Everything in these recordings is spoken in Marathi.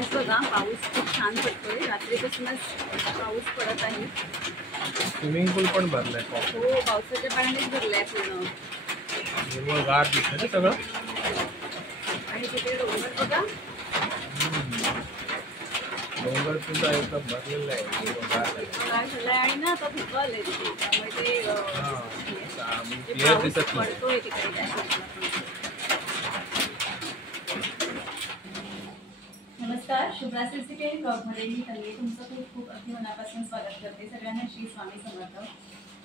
आज बघा पाऊस खूप छान पडतोय, रात्रीपासूनच पाऊस पडत आहे. स्विमिंग पूल पण भरलाय. हो, पावसाच्या पाण्यानेच भरलाय पूर्ण. गार दिसतंय ना सगळं. आणि तिथे डोंगर बघा, डोंगर सुद्धा एकदम भरलेला आहे. गार झालाय आणि ना आता धुकं आलंय तिथे, त्यामुळे ते पाऊस पडतोय तिकडे काय. नमस्कार, शुभ्रा सिल्सिके ब्लॉगमध्ये मी तन्वी तुमचं खूप खूप अगदी मनापासून स्वागत करते. सगळ्यांना श्री स्वामी समर्थ.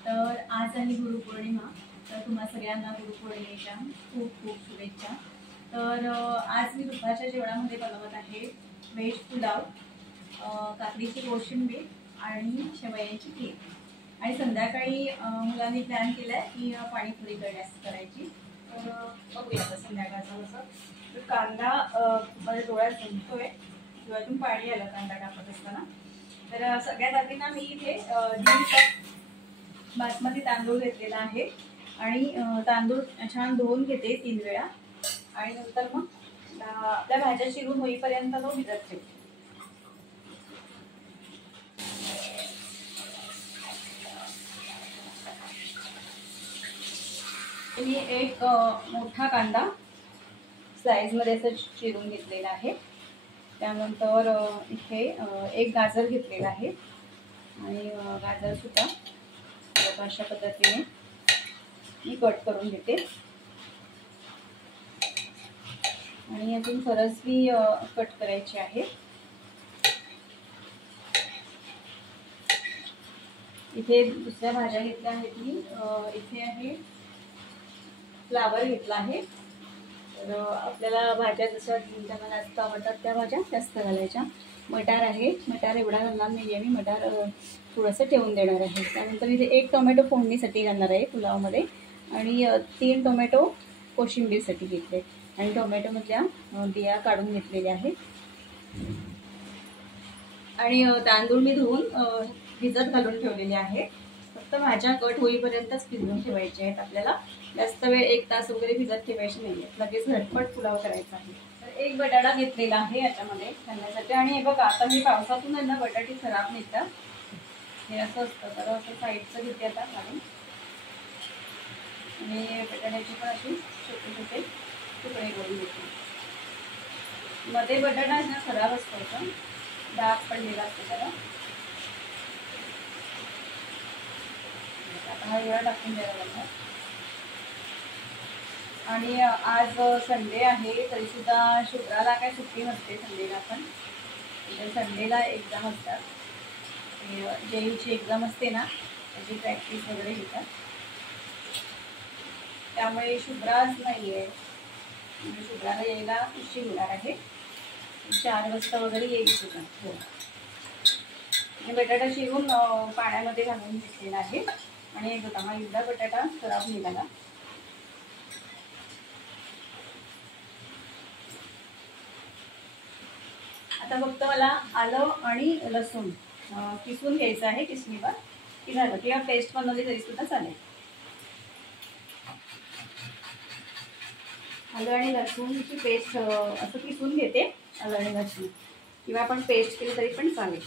तर आज आहे गुरुपौर्णिमा, तर तुम्हा सगळ्यांना गुरुपौर्णिमेच्या खूप खूप शुभेच्छा. तर आज मी दुपारच्या जेवणामध्ये बनवत आहे व्हेज पुलाव, काकडीची कोशिंबीर आणि शेवयांची खीर. आणि संध्याकाळी मुलांनी प्लॅन केला आहे की पाणीपुरी करायची. तर बघूया आता संध्याकाळचं कसं. कांदा माझ्या डोळ्यात जमतोय, डोळ्यातून पाणी आलं कांदा कापत असताना. तर सगळ्यात आधी ना मी इथे 1.5 कप बासमती तांदूळ घेतलेला आहे आणि तांदूळ छान धुवून घेते 3 वेळा आणि नंतर मग आपल्या भाज्या शिरून होईपर्यंत तो भिजत ठेवते. मी एक मोठा कांदा स्लाइसमध्ये असं चिरून घेतलेला आहे. त्यानंतर इथे एक गाजर घेतलेला आहे आणि गाजर सुद्धा अशा पद्धतीने मी कट करून घेते. आणि अजून फरसबी कट करायची आहे. इथे दुसऱ्या भाज्या घेतल्या आहेत मी. इथे आहे फ्लावर घेतला आहे. तर आपल्याला भाज्या जशा ज्यांना जास्त आवडतात त्या भाज्या जास्त घालायच्या. मटार आहे, मटार एवढा घालणार नाही आहे मी, मटार थोडंसं ठेवून देणार आहे. त्यानंतर इथे 1 टोमॅटो फोडणीसाठी घालणार आहे पुलावमध्ये आणि 3 टोमॅटो कोशिंबीरसाठी घेतले आणि टोमॅटोमधल्या बिया काढून घेतलेल्या आहेत. आणि तांदूळ मी धुवून भिजत घालून ठेवलेले आहे. फक्त भाज्या कट होईपर्यंतच भिजवून ठेवायचे आहेत. आपल्याला जास्त वेळ 1 तास वगैरे भिजत ठेवायचे नाही आहेत, लगेच झटपट पुलाव करायचा आहे. तर 1 बटाटा घेतलेला आहे याच्यामध्ये घालण्यासाठी. आणि हे बघा, आता मी पावसातून आहे ना बटाटे खराब निघतात, हे असं असतं. तर असं साईडचं घेते आता काढून आणि बटाट्याचे पण असे छोटे छोटे तुकडे करून घेते. मध्ये बटाटा ना खराब असतो, असं डाग पडलेला असतो त्याला. आता हा वेळा टाकून द्यायला लागणार. आणि आज संडे आहे तरी सुद्धा शुभ्राला काय सुट्टी नसते संडेला. पण संडेला एक्झाम असतात, जेईची एक्झाम असते ना, त्याची प्रॅक्टिस वगैरे घेतात. त्यामुळे शुभ्राच नाही आहे. म्हणजे शुभ्राला यायला उशीर होणार आहे, 4 वाजता वगैरे येईल सुद्धा. हो, बटाटा शिरून पाण्यामध्ये घालून घेतलेला आहे. आणि एक होता हा एकदा बटाटा खराब निघाला. आता फक्त मला आलं आणि लसूण किसून घ्यायचं आहे किसणीवर, की झालं. किंवा पेस्ट बनवली तरी सुद्धा चालेल. आलं आणि लसूणची पेस्ट असं किसून घेते, आलं आणि लसूण, किंवा आपण पेस्ट केली तरी पण चालेल.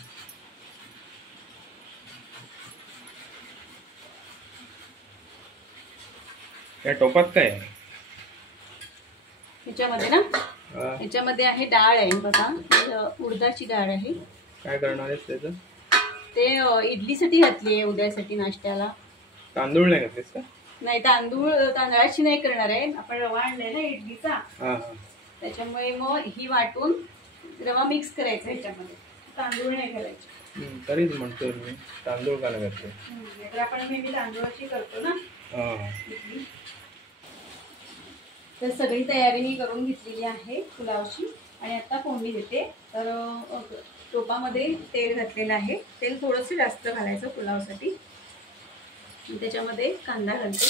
या टोपात काय आहे? ह्याच्यामध्ये ना, ह्याच्यामध्ये आहे डाळ आहे बघा, उडदाची डाळ आहे. काय करणार आहेस त्याचं? ते इडलीसाठी घातली आहे, उद्यासाठी नाश्त्याला. तांदूळ नाही घातलेस का? नाही, तांदळाची नाही करणार आहे. आपण रवा आणलाय ना इडलीचा, त्याच्यामुळे मग ही वाटून रवा मिक्स करायचा ह्याच्यामध्ये, तांदूळ नाही घालायचे. तरीच म्हणतोय मी, तांदूळ का नाही घातले? तर आपण नेहमी तांदूळाची करतो ना इडली. तर सगळी तयारी मी करून घेतलेली आहे पुलावची. आणि आता फोडणी देते. तर टोपामध्ये तेल घातलेलं आहे. तेल थोडंसं जास्त घालायचं पुलावसाठी. त्याच्यामध्ये कांदा घालते.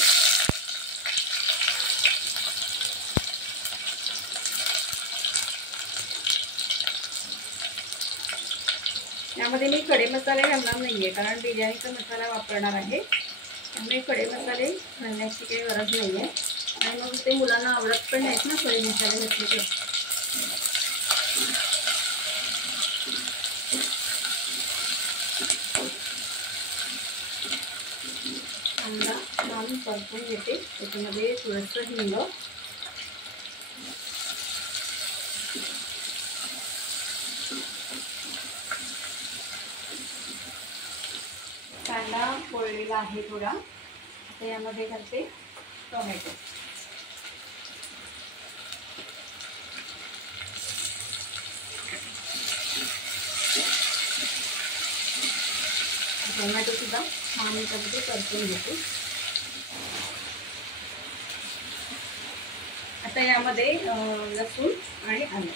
यामध्ये मी खडे मसाले घालणार नाहीये, कारण बिर्याणीचा मसाला वापरणार आहे. त्यामुळे खडे मसाले घालण्याची काही गरज नाही आहे. आणि मग ते मुलांना आवडत पण नाहीत ना खडे मसाले घातले तर. परतून घेते. त्याच्यामध्ये थोडंसं हिंग, कांदा पोळलेला आहे थोडा. आता यामध्ये घालते टोमॅटो. टोमॅटो सुद्धा छान याच्यामध्ये परतून घेते. आता यामध्ये लसूण आणि आलं.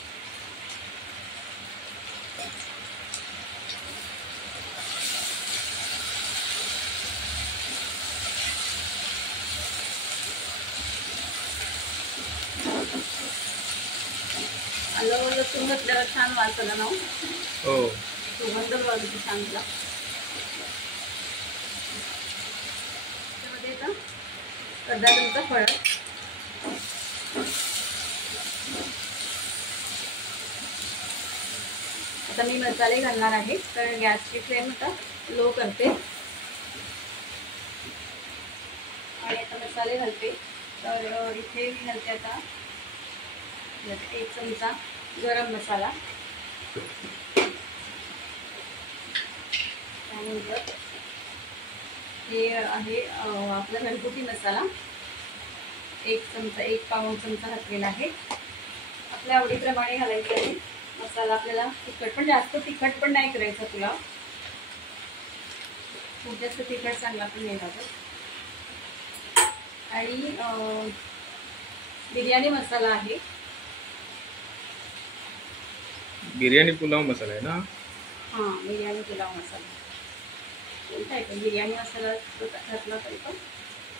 आलं लसूण घातल्यावर छान वास आला ना. हो. सुगंध वाजतो छान तुला. त्यामध्ये आता अर्धा चमचा हळद, आता मी मसाले घालणार आहे. तर गॅसची फ्लेम आता लो करते आणि आता मसाले घालते. तर इथे मी घालते आता 1 चमचा गरम मसाला, त्यानंतर हे आहे आपला घरगुती मसाला 1 चमचा, 1 पाऊण चमचा घातलेला आहे. आपल्या आवडीप्रमाणे घालायचं आहे मसाला. आपल्याला तिखट पण जास्त तिखट पण नाही करायचं तुला, खूप जास्त तिखट चांगला पण नाही लागत. आणि बिर्याणी मसाला आहे, बिर्याणी पुलाव मसाला आहे ना. हां बिर्याणी पुलाव मसाला कोणता आहे, पण बिर्याणी मसाला घातला तरी पण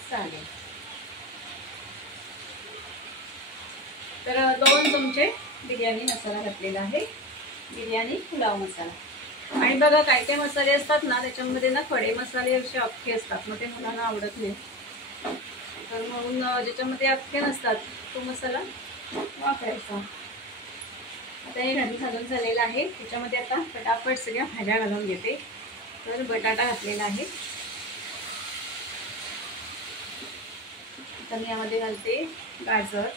चालेल. तर 2 चमचे बिर्याणी मसाला घातलेला आहे, बिर्याणी पुलाव मसाला. आणि बघा काही काही मसाले असतात ना त्याच्यामध्ये ना खडे मसाले असे अख्खे असतात, मग ते मुलांना आवडत नाही. तर म्हणून ज्याच्यामध्ये अख्खे नसतात तो मसाला वापरायचा. आता हे घालून झालेलं आहे. त्याच्यामध्ये आता फटाफट सगळ्या भाज्या घालून घेते. तर बटाटा घातलेला आहे. आता मी यामध्ये घालते गाजर,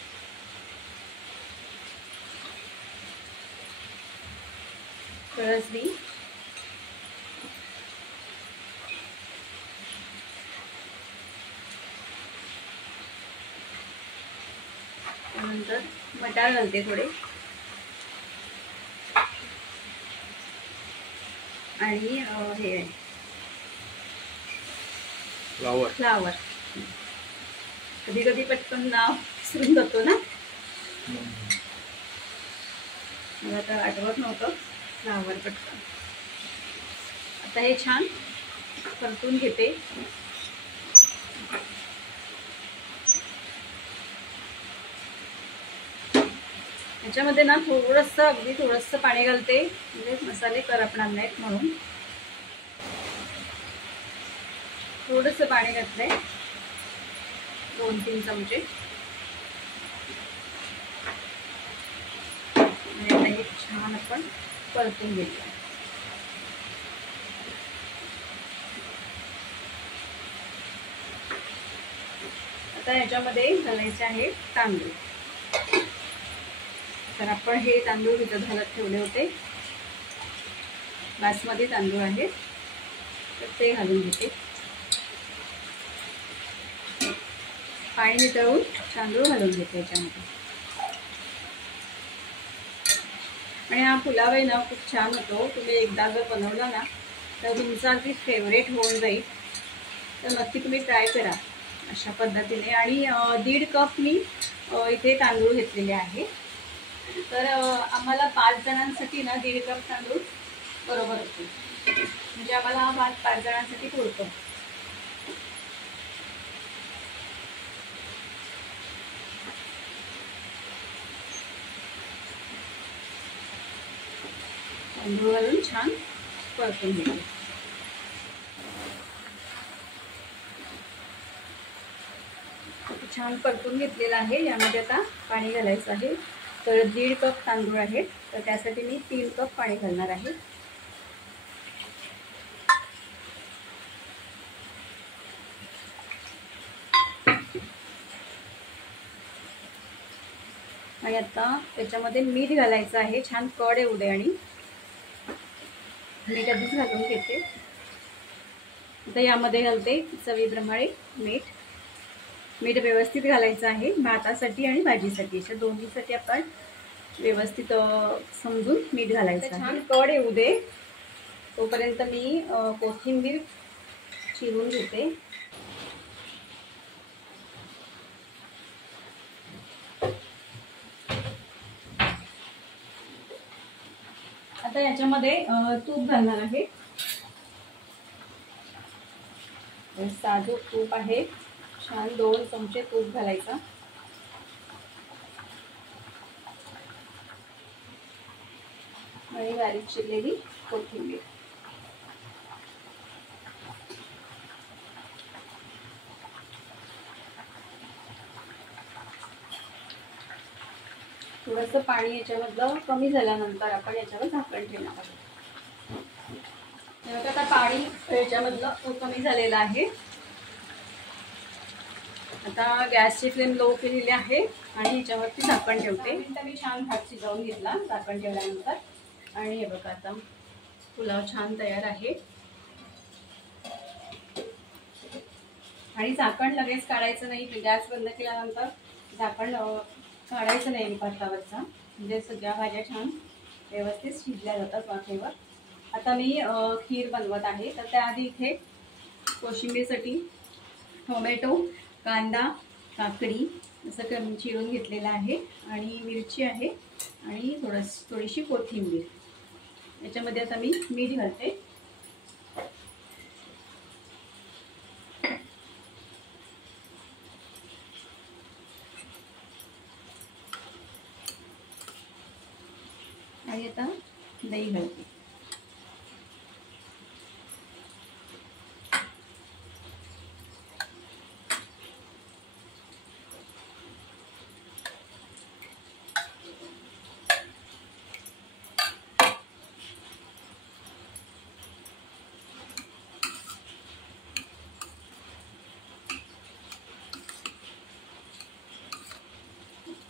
फरसबी, त्यानंतर मटार घालते थोडे, आणि हे फ्लावर. कधी कधी पटकन नाव विसरून जातो ना, मला तर आठवत नव्हतं फ्लावर पटकन. आता हे छान परतून घेते. याच्यामध्ये ना थोडंसं, अगदी थोडंसं पाणी घालते, म्हणजे मसाले करपणार नाहीत म्हणून. थोडंसं पाणी घातलंय, 2-3 चमचे. आणि आता हे छान आपण परतून घेऊया. आता याच्यामध्ये घालायचे आहे तांदूळ. तर आपण हे तांदूळ भिजत घालत ठेवले होते, बासमती तांदूळ आहे, तर ते घालून घेते. पाणी नितळून तांदूळ घालून घेते याच्यामध्ये. आणि हा पुलाव आहे ना खूप छान होतो. तुम्ही एकदा जर बनवला ना तर तुमचा अगदी फेवरेट होऊन जाईल. तर नक्की तुम्ही ट्राय करा अशा पद्धतीने. आणि 1.5 कप मी इथे तांदूळ घेतलेले आहे. तर आम्हाला 5 जणांसाठी ना 1.5 कप तांदूळ बरोबर होतो. म्हणजे आम्हाला हा भात 5 जणांसाठी पुरतो. तांदूळ घालून छान परतून घेते. छान परतून घेतलेला आहे. यामध्ये आता पाणी घालायचं आहे. तर 1.5 कप तांदूळ आहे, तर त्यासाठी मी 3 कप पाणी घालणार आहे. आणि आता त्याच्यामध्ये मीठ घालायचं आहे, छान कड येऊ दे. आणि मीठ आधीच घालून घेते. आता यामध्ये घालते चवीप्रमाणे मीठ. मीठ व्यवस्थित घालायचं आहे भातासाठी आणि भाजीसाठी, अशा दोन्हीसाठी आपण व्यवस्थित समजून मीठ घालायचं. छान कड येऊ दे तोपर्यंत मी कोथिंबीर चिरून घेते. आता याच्यामध्ये तूप घालणार आहे. साजूक तूप आहे, छान 2 चमचे तूप घालायचा. आणि बारीक चिरलेली कोथिंबीर. थोडंसं पाणी याच्यामधलं कमी झाल्यानंतर आपण याच्यावर झाकण ठेवणार आहोत. आता पाणी याच्यामधलं कमी झालेलं आहे. आता गॅसची फ्लेम लो केलेली आहे आणि याच्यावरती झाकण ठेवते. मी छान भात शिजवून घेतला झाकण ठेवल्यानंतर. आणि हे बघा आता पुलाव छान तयार आहे. आणि झाकण लगेच काढायचं नाही, गॅस बंद केल्यानंतर झाकण काढायचं नाही पाटावरचा, म्हणजे सगळ्या भाज्या छान व्यवस्थित शिजल्या जातात वाफेवर. आता मी खीर बनवत आहे. तर त्याआधी इथे कोशिंबीरसाठी टोमॅटो, कांदा, काकडी असं चिरून घेतलेलं आहे. आणि मिरची आहे आणि थोडीशी कोथिंबीर. याच्यामध्ये आता मी मीठ घालते. आणि आता दही घालते.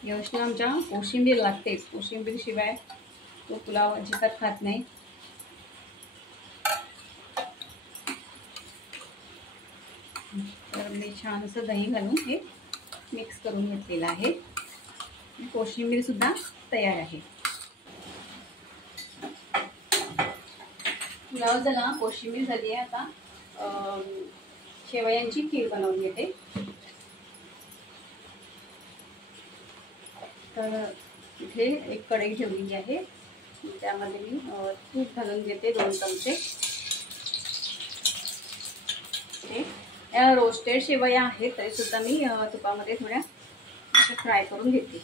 यशला आमच्या कोशिंबीर लागतेच. कोशिंबीर शिवाय तो पुलाव अजिबात खात नाही. तर मी छान असं दही घालून हे मिक्स करून घेतलेलं आहे. कोशिंबीर सुद्धा तयार आहे. पुलाव झाला, कोशिंबीर झाली आहे. आता शेवयांची खीर बनवून घेते. तर इथे एक कढई ठेवलेली आहे, त्यामध्ये मी तूप घालून घेते 2 चमचे. या रोस्टेड शेवया आहेत तरी सुद्धा मी तुपामध्ये थोड्या फ्राय करून घेते.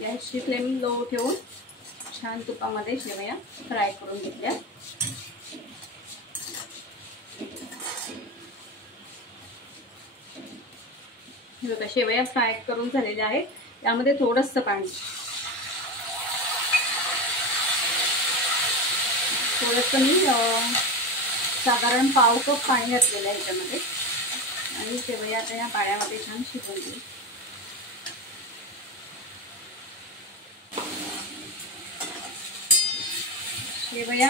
गॅसची फ्लेम लो ठेवून छान तुपामध्ये शेवया फ्राय करून घेतल्या. हे बघा शेवया फ्राय करून झालेल्या आहेत. त्यामध्ये थोडंसं पाणी, थोडंसं मी साधारण पाव कप पाणी घातलेलं आहे ह्याच्यामध्ये. आणि शेवया आता या पाण्यामध्ये छान शिजवून घेऊ. शेवया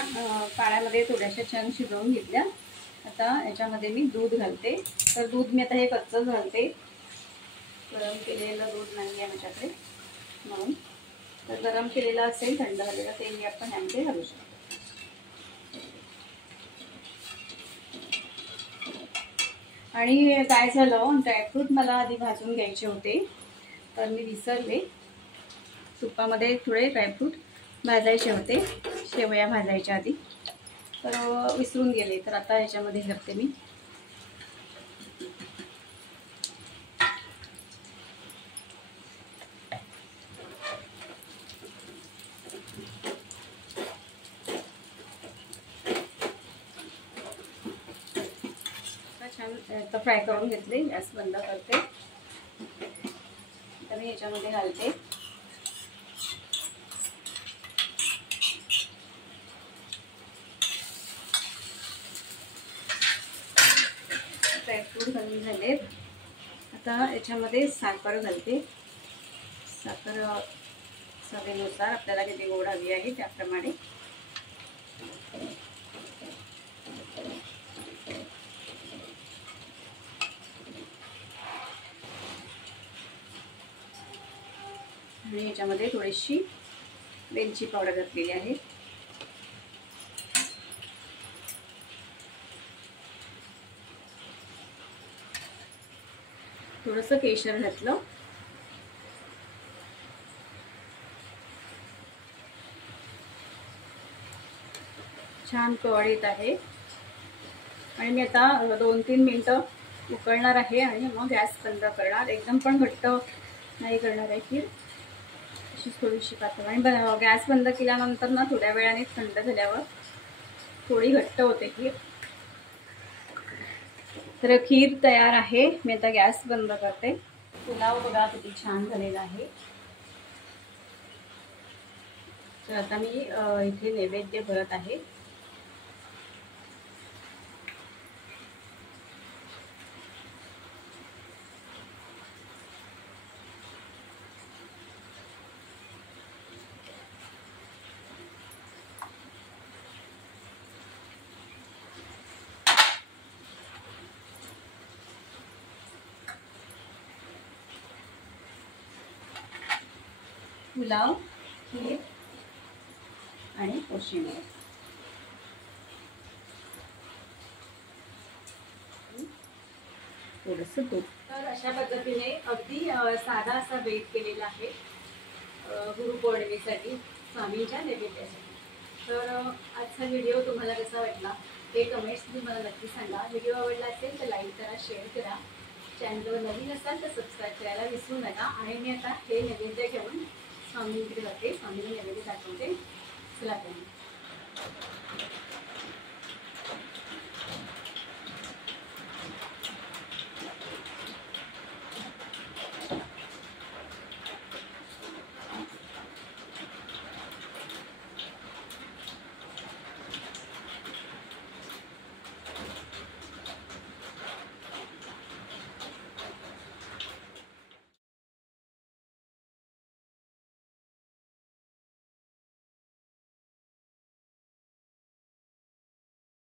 पाण्यामध्ये थोड्याशा छान शिजवून घेतल्या. आता याच्यामध्ये मी दूध घालते. तर दूध मी आता हे कच्चंच घालते, गरम केलेलं दूध नाही आहे माझ्याकडे म्हणून. तर गरम केलेलं असेल, थंड झालेलं ते मी आपण यामध्ये घालू शकतो. आणि काय झालं, ड्रायफ्रूट मला आधी भाजून घ्यायचे होते तर मी विसरले. तुपामध्ये थोडे ड्रायफ्रूट भाजायचे होते शेवया भाजायच्या आधी, तर विसरून गेले. तर आता याच्यामध्ये घालते मी. छान फ्राय करून घेतले. गॅस बंद करते. तर मी याच्यामध्ये घालते ड्रायफ्रूट घालून झालेत. आता याच्यामध्ये साखर घालते. साखर चवीनुसार आपल्याला किती गोड हवी आहे त्याप्रमाणे. आणि याच्यामध्ये थोडीशी वेलची पावडर घातलेली आहे. थोडंसं केशर घातलं. छान कवळ येत आहे आणि मी आता 2-3 मिनटं उकळणार आहे आणि मग गॅस बंद करणार. एकदम पण घट्ट नाही करणार आहे खीर, अशीच थोडीशी पातळ. आणि गॅस बंद केल्यानंतर ना थोड्या वेळाने थंड झाल्यावर थोडी घट्ट होते खीर. तर खीर तयार आहे. मी आता गॅस बंद करते. पुलाव बघा किती छान झालेला आहे. तर आता मी इथे नैवेद्य भरत आहे. पुलाव, खीर आणि कोशिंबीर. थोडंसं तूप. तर अशा पद्धतीने अगदी साधा असा बेत केलेला आहे गुरुपौर्णिमेसाठी, स्वामींच्या नैवेद्यासाठी. तर आजचा व्हिडिओ तुम्हाला कसा वाटला हे कमेंट्समध्ये मला नक्की सांगा. व्हिडिओ आवडला असेल तर लाईक करा, शेअर करा. चॅनलवर नवीन असाल तर सबस्क्राईब करायला विसरू नका. आणि मी आता हे नैवेद्य घेऊन स्वामींकडे जाते, स्वामींना नैवेद्य दाखवते. चला